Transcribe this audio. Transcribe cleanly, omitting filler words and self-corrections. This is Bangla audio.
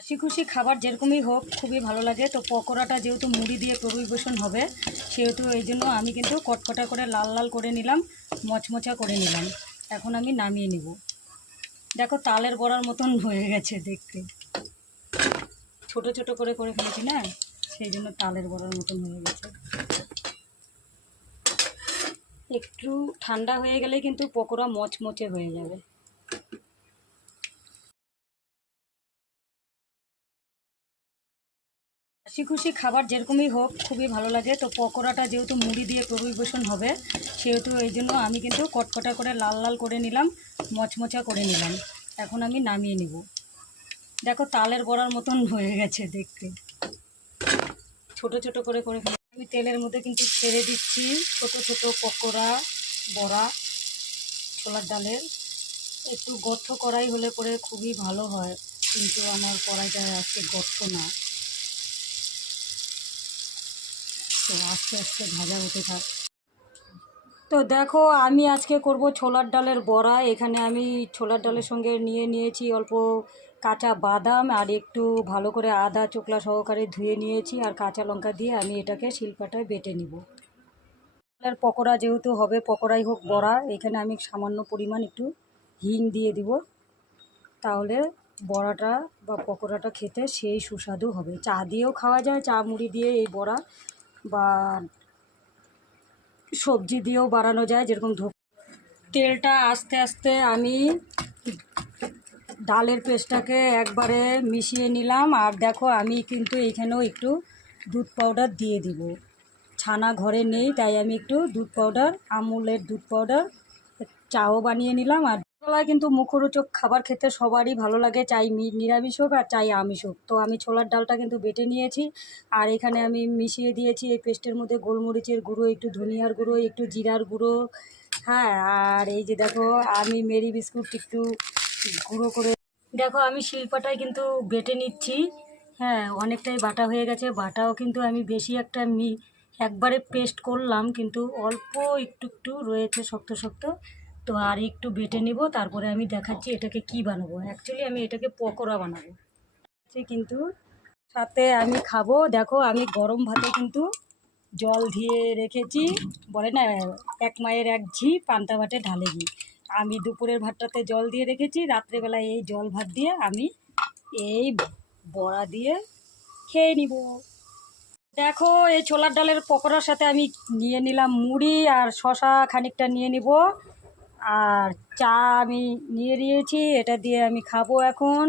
হাসি খুশি খাবার যেরকমই হোক খুবই ভালো লাগে। তো পকোড়াটা যেহেতু মুড়ি দিয়ে পরিবেশন হবে, সেহেতু এই জন্য আমি কিন্তু কটকটা করে লাল লাল করে নিলাম, মচমচা করে নিলাম। এখন আমি নামিয়ে নিব। দেখো তালের বড়ার মতন হয়ে গেছে দেখতে, ছোট ছোট করে করে ফেলেছি না, সেই জন্য তালের বড়ার মতন হয়ে গেছে। একটু ঠান্ডা হয়ে গেলে কিন্তু পকোড়া মচমচে হয়ে যাবে। হাসি খুশি খাবার যেরকমই হোক খুবই ভালো লাগে। তো পকোড়াটা যেহেতু মুড়ি দিয়ে পরিবেশন হবে, সেহেতু এই জন্য আমি কিন্তু কটকটা করে লাল লাল করে নিলাম, মচমচা করে নিলাম। এখন আমি নামিয়ে নিব। দেখো তালের বড়ার মতন হয়ে গেছে দেখতে, ছোট ছোট করে করে আমি তেলের মধ্যে কিন্তু ছেড়ে দিচ্ছি ছোট ছোট পকোড়া বড়া ছোলার ডালের। একটু গর্ত কড়াই হলে পরে খুবই ভালো হয়, কিন্তু আমার কড়াইটা আজকে গর্ত না। তো আস্তে আস্তে ভাজা হতে থাক। তো দেখো আমি আজকে করব ছোলার ডালের বড়া। এখানে আমি ছোলার ডালের সঙ্গে নিয়েছি অল্প কাঁচা বাদাম, আর একটু ভালো করে আদা চোকলা সহকারে ধুয়ে নিয়েছি, আর কাঁচা লঙ্কা দিয়ে আমি এটাকে শিলপাটায় বেটে নিব। ডালের পকোড়া যেহেতু হবে, পকোড়াই হোক বড়া, এখানে আমি সামান্য পরিমাণ একটু হিং দিয়ে দিব। তাহলে বড়াটা বা পকোড়াটা খেতে সেই সুস্বাদু হবে। চা দিয়েও খাওয়া যায়, চা মুড়ি দিয়ে এই বড়া, বা সবজি দিয়েও বানানো যায়, যেরকম তেলটা আস্তে আস্তে আমি ডালের পেস্টটাকে একবারে মিশিয়ে নিলাম। আর দেখো আমি কিন্তু এইখানেও একটু দুধ পাউডার দিয়ে দিব। ছানা ঘরে নেই, তাই আমি একটু দুধ পাউডার, আমুলের দুধ পাউডার চাও বানিয়ে নিলাম। আর ছোলায় কিন্তু মুখরোচক খাবার খেতে সবারই ভালো লাগে, চাই নিরামিষ হোক আর চাই আমিষ হোক। তো আমি ছোলার ডালটা কিন্তু বেটে নিয়েছি, আর এখানে আমি মিশিয়ে দিয়েছি এই পেস্টের মধ্যে গোলমরিচের গুঁড়ো, একটু ধনিয়ার গুঁড়ো, একটু জিরার গুঁড়ো, হ্যাঁ, আর এই যে দেখো আমি মেরি বিস্কুট একটু গুঁড়ো করে। দেখো আমি শিলপাটায় কিন্তু বেটে নিচ্ছি। হ্যাঁ, অনেকটাই বাটা হয়ে গেছে। বাটাও কিন্তু আমি বেশি একটা একবারে পেস্ট করলাম, কিন্তু অল্প একটু একটু রয়েছে শক্ত শক্ত। তো আর একটু বেটে নিব, তারপরে আমি দেখাচ্ছি এটাকে কি বানাবো। অ্যাকচুয়ালি আমি এটাকে পকোড়া বানাবো কিন্তু সাথে আমি খাবো। দেখো আমি গরম ভাতে কিন্তু জল দিয়ে রেখেছি, বলে না এক মায়ের এক ঝি পান্তা ভাতে ঢালে ঘি। আমি দুপুরের ভাতটাতে জল দিয়ে রেখেছি, রাত্রেবেলায় এই জল ভাত দিয়ে আমি এই বড়া দিয়ে খেয়ে নিব। দেখো এই ছোলার ডালের পকোড়ার সাথে আমি নিয়ে নিলাম মুড়ি, আর শশা খানিকটা নিয়ে নিব, আর চা আমি নিয়ে নিয়েছি, এটা দিয়ে আমি খাবো এখন।